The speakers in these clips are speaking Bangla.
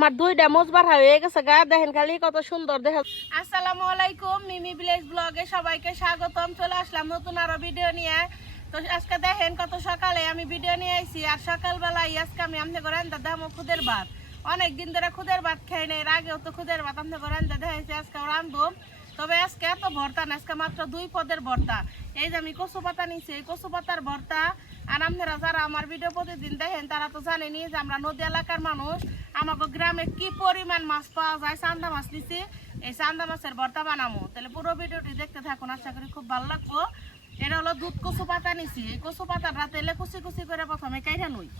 আমার দুইটা মোজবার হয়ে গেছে গা, দেখেন খালি কত সুন্দর দেখা আসসালামু আলাইকুম, মিমি ভিলেজ ব্লগে সবাইকে স্বাগতম। চলে আসলাম নতুন আরও ভিডিও নিয়ে। তো আজকে দেখেন কত সকালে আমি ভিডিও নিয়ে আইছি, আর সকালবেলায় আজকে আমি আমনে করেন দাদা আমার খুদের ভাত। অনেক দিন ধরে খুদের ভাত খাই নাই, এর আগেও তো খুদের ভাত আমনে করেন দাদা হয়েছে আজকে রান্ধবো তবে আজকে এত ভর্তা না, আজকে মাত্র দুই পদের ভর্তা। এই যে আমি কচু পাতা নিছি, এই কচু পাতার ভর্তা। আর আপনারা যারা আমার ভিডিও প্রতিদিন দেখেন, তারা তো জানেনি যে আমরা নদী এলাকার মানুষ। আমাকে গ্রামে কি পরিমাণ মাছ পাওয়া যায়, চান্দা মাছ নিছি। এই চান্দা মাছের ভর্তা বানাবো তাহলে পুরো ভিডিওটি দেখতে থাকুন, আশা করি খুব ভালো লাগবো। এটা হলো দুধ কচু পাতা নিছি। এই কচু পাতাটা তেলে কুচি কুচি করে প্রথমে কাইরা নই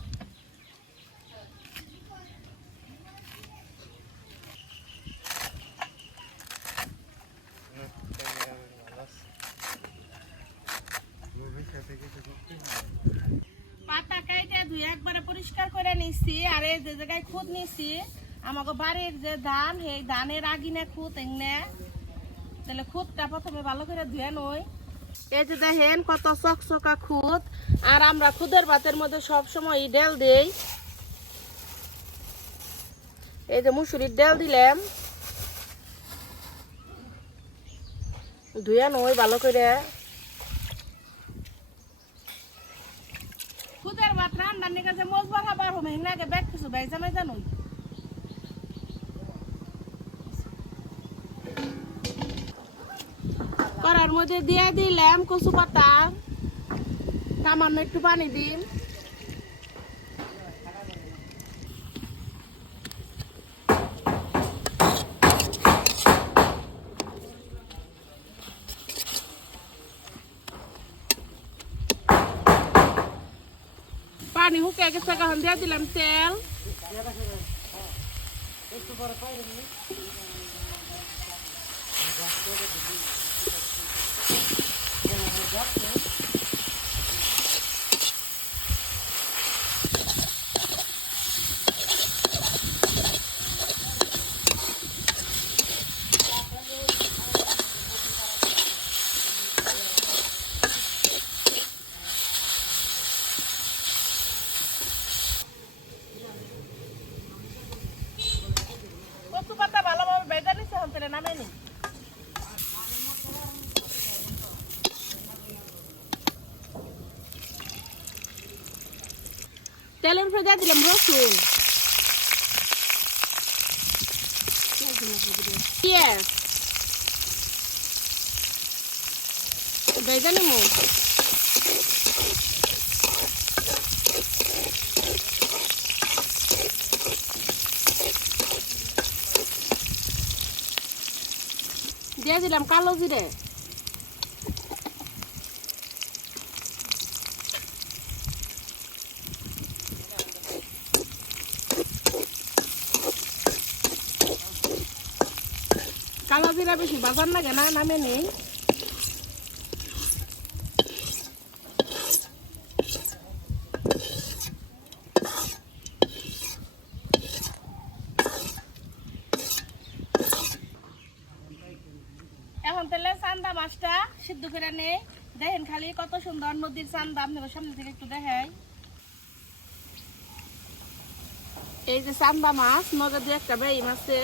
পাতা কাইটে ধুয়ে একবারে পরিষ্কার করে নিছি, আর এই যে জায়গায় খুদ নিছি, আমাকে বাড়ির যে ধান, সেই ধানের আগিনে খুদ এনে, তাহলে খুদটা প্রথমে ভালো করে ধুয়ে নই। এই যে দেখেন কত চকচকা খুদ আর আমরা খুদের ভাতের মধ্যে সব সময় ডেল দেই। এই যে মুসুরির ডেল দিলাম। ধুয়ে নই ভালো করে খুদের ভাত রান্নার নিকে যে মজবা হিনাকে ব্যাগ কিছু বাইজা মাইজা নই করার মধ্যে দিয়ে দিলাম কচু পাতা সামান্য একটু পানি দিন। পানি হুকে গেছে এখন দিয়ে দিলাম তেল কচু পাতা ভালোভাবে বেজা নিচ্ছে এখন তেলে নামে নি তেলের উপরে দিয়ে দিলাম রসুন পেঁয়াজ বেজা নিমু দিয়ে দিলাম কালো জিরে। কালো জিরা বেশি বাজার লাগে না নামে নেই এখন তাহলে চান্দা মাছটা নেই দেখেন খালি কত সুন্দর নদীর চান্দা আপনাদের সামনে থেকে একটু দেখাই। এই যে চান্দা মাছ নজর দিয়ে একটা বেই মাছে।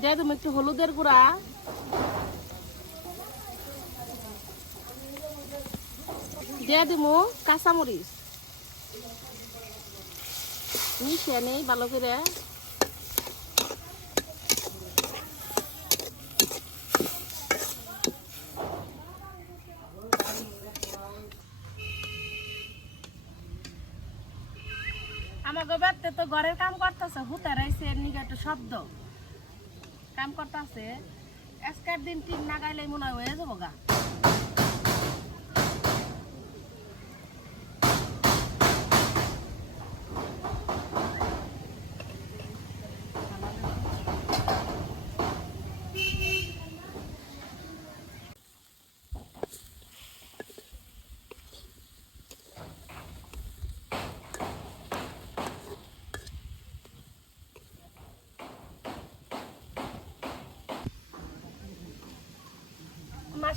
দিয়ে তুমি একটু হলুদের গুঁড়া। দিয়ে দিমু কাঁচামরিচ। মিশিয়ে নেই ভালো করে। আমাকে বাড়তে তো ঘরের কাম করতেছে, হুতে রাইছে নিকে একটু শব্দ। কাম করতেছে আজকের দিন তিন নাগাইলে মনে হয় হয়ে যাব গা।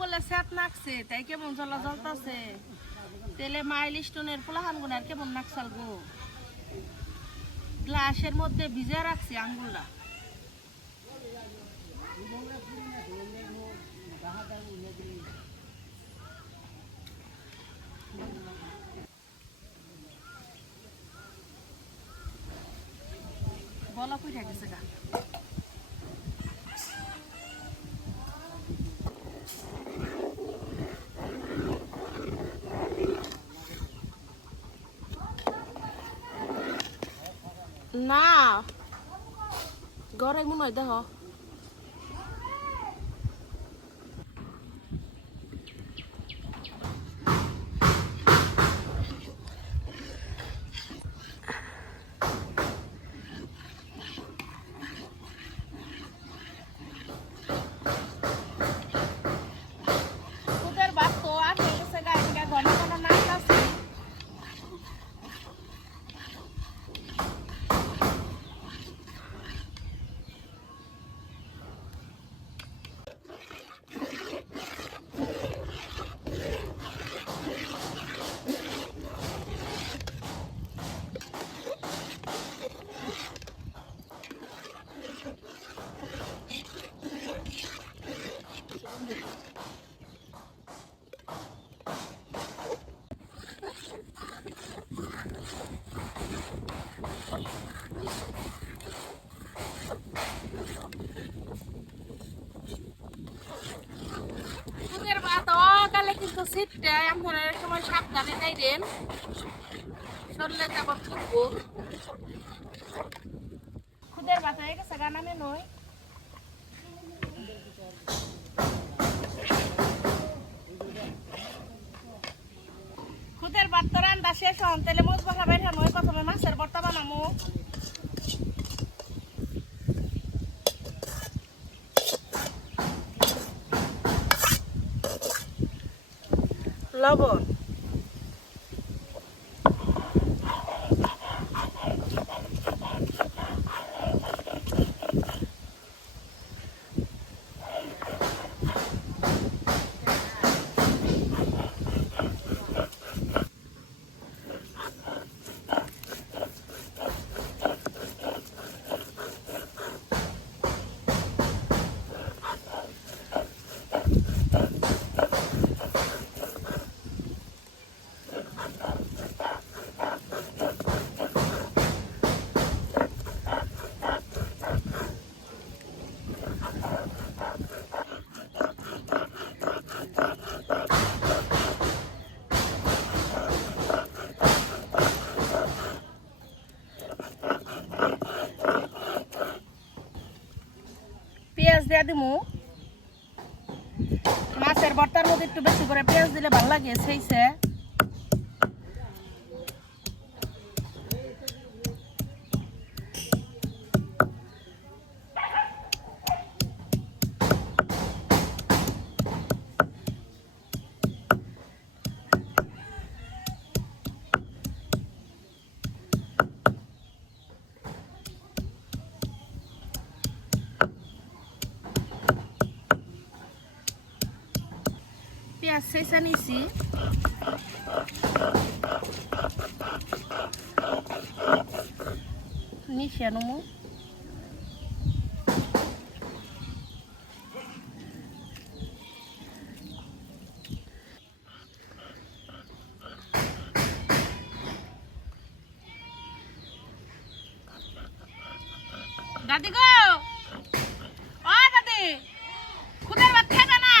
আঙ্গুলে স্যাপ নাকছে, তাই কেমন জলা জ্বলতাছে তেলে মাইল স্টোনের পোলাহান গুনার কেমন নাক চালবো গ্লাসের মধ্যে ভিজে রাখছি আঙ্গুলটা। বলা কইটা গেছে গা। না। ঘরে মনে হয় দেখ তোদের বাপ তো আর হয়ে গেছে গায়ে থেকে ঘন ঘন নাচ আছে তোদের বাত অকালে কিন্তু সিটটা এমনের সময় সাবধানে যাইবেন শরীরে যাব থাকব খুদের বাত হয়ে গেছে বর্তা বানামু। লবণ পেঁয়াজ দিয়ে দিমু। মাছের ভর্তার মধ্যে একটু বেশি করে পেঁয়াজ দিলে ভালো লাগে সেইছে পেঁয়াজ সেইসা নিছি নিছি আনুমু দাদি গো ও দাদি খুদের ভাত খাবে না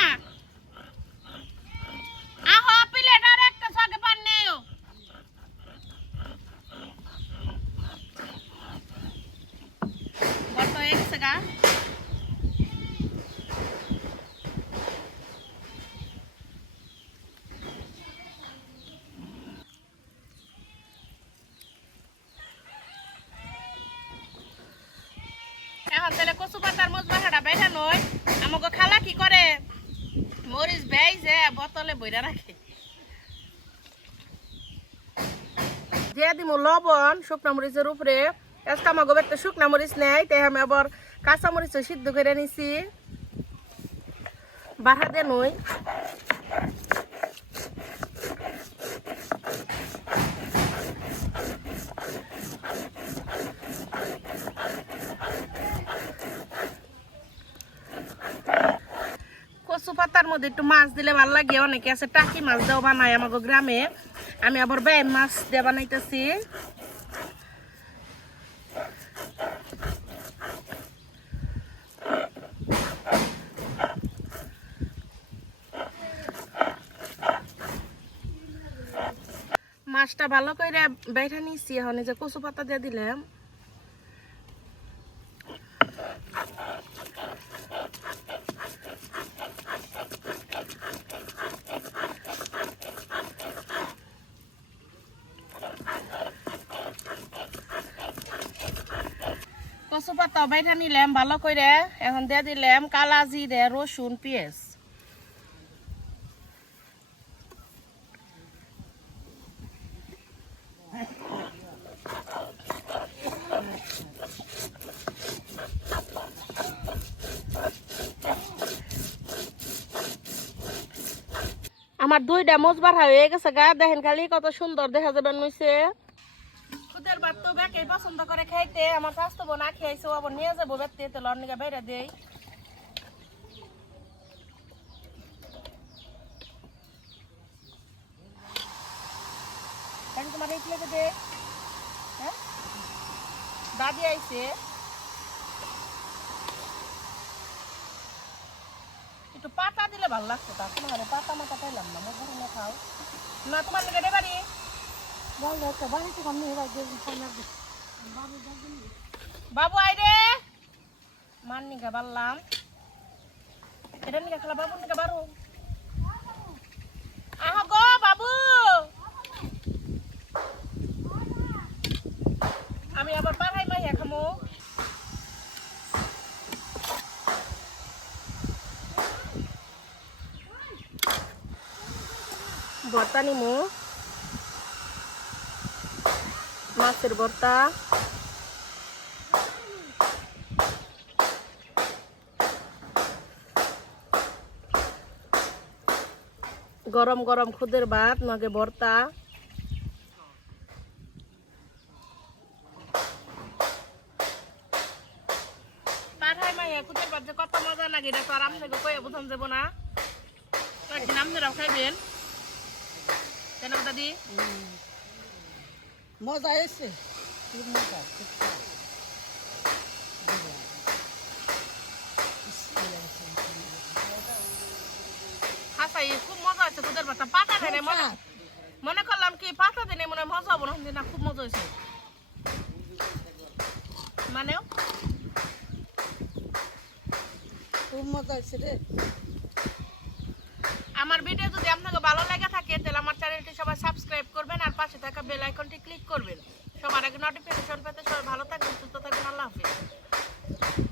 আহো প্লেট আর একটা সঙ্গে পান নেও কত এক সেগা এখন তাহলে কচু পাতার মজবা হাড়া বাইরা নয় আমাকে খালা কি করে? মরিচ বেই যে বোতলে বইরা রাখে। দিয়ে দিমু লবণ, শুকনা মরিচের উপরে। আজকে আমাকে একটা শুকনা মরিচ নেই, তাই আমি আবার কাঁচা মরিচ সিদ্ধ করে নিছি। বাড়া দে নই। কচু পাতার মধ্যে একটু মাছ দিলে ভালো লাগে। অনেকে আছে টাকি মাছ দেওয়া বানায় আমাকে গ্রামে। আমি আবার বেন মাছ দিয়ে বানাইতেছি। মাছটা ভালো করে বাইরে নিছি, এখন যে কচু পাতা দিয়ে দিলাম। কচু পাতা বাইরে নিলাম ভালো করে এখন দিয়ে দিলাম কালা জিরে রসুন, পেঁয়াজ। আমার দুইটা মোজবার হয়ে গেছে গা, দেখেন খালি কত সুন্দর দেখা যাবে নইছে খুদের ভাত তো পছন্দ করে খাইতে। আমার স্বাস্থ্য বোনা খেয়েছে আবার নিয়ে যাব বেতে তেল অনেকে বাইরে দেই। তোমার এই দে। হ্যাঁ? দাদি আইছে। একটু পাতা দিলে ভালো লাগতো তা, কোনো হারে পাতা মাতা পাইলাম না মোট না খাও। না, তোমার লেগে দে বাড়ি। বাবু আই রে মান নিগা বাড়লাম। এটা নিগা খেলা বাবু নিগা বারো আহ গো বাবু। আমি আবার পাড়াই মাইয়া খামো। নিমু। মাছের ভর্তা গরম গরম খুদের ভাত নগে ভর্তা। পাঠাই মাইয়া খুদের ভাত যে কত মজা লাগে এটা তো আর আপনাকে কয়ে বোঝান যাব না। একদিন আপনারাও খাইবেন। কেন দাদি? মজা এসে খুব মজা খুব। হাসাই খুব মজা হয়েছে খুদের ভাতটা পাতা দেয় মনে মনে করলাম কি পাতা দিনে মনে মজা হব না খুব মজা হয়েছে। মানেও খুব মজা এসে রে। আমার ভিডিও যদি থাকে তাহলে আমার চ্যানেলটি সবাই সাবস্ক্রাইব করবেন আর পাশে থাকা বেল আইকনটি ক্লিক করবেন। সবার আগে নোটিফিকেশন পেতে সবাই ভালো থাকবেন, সুস্থ থাকবেন, আল্লাহ হাফিজ।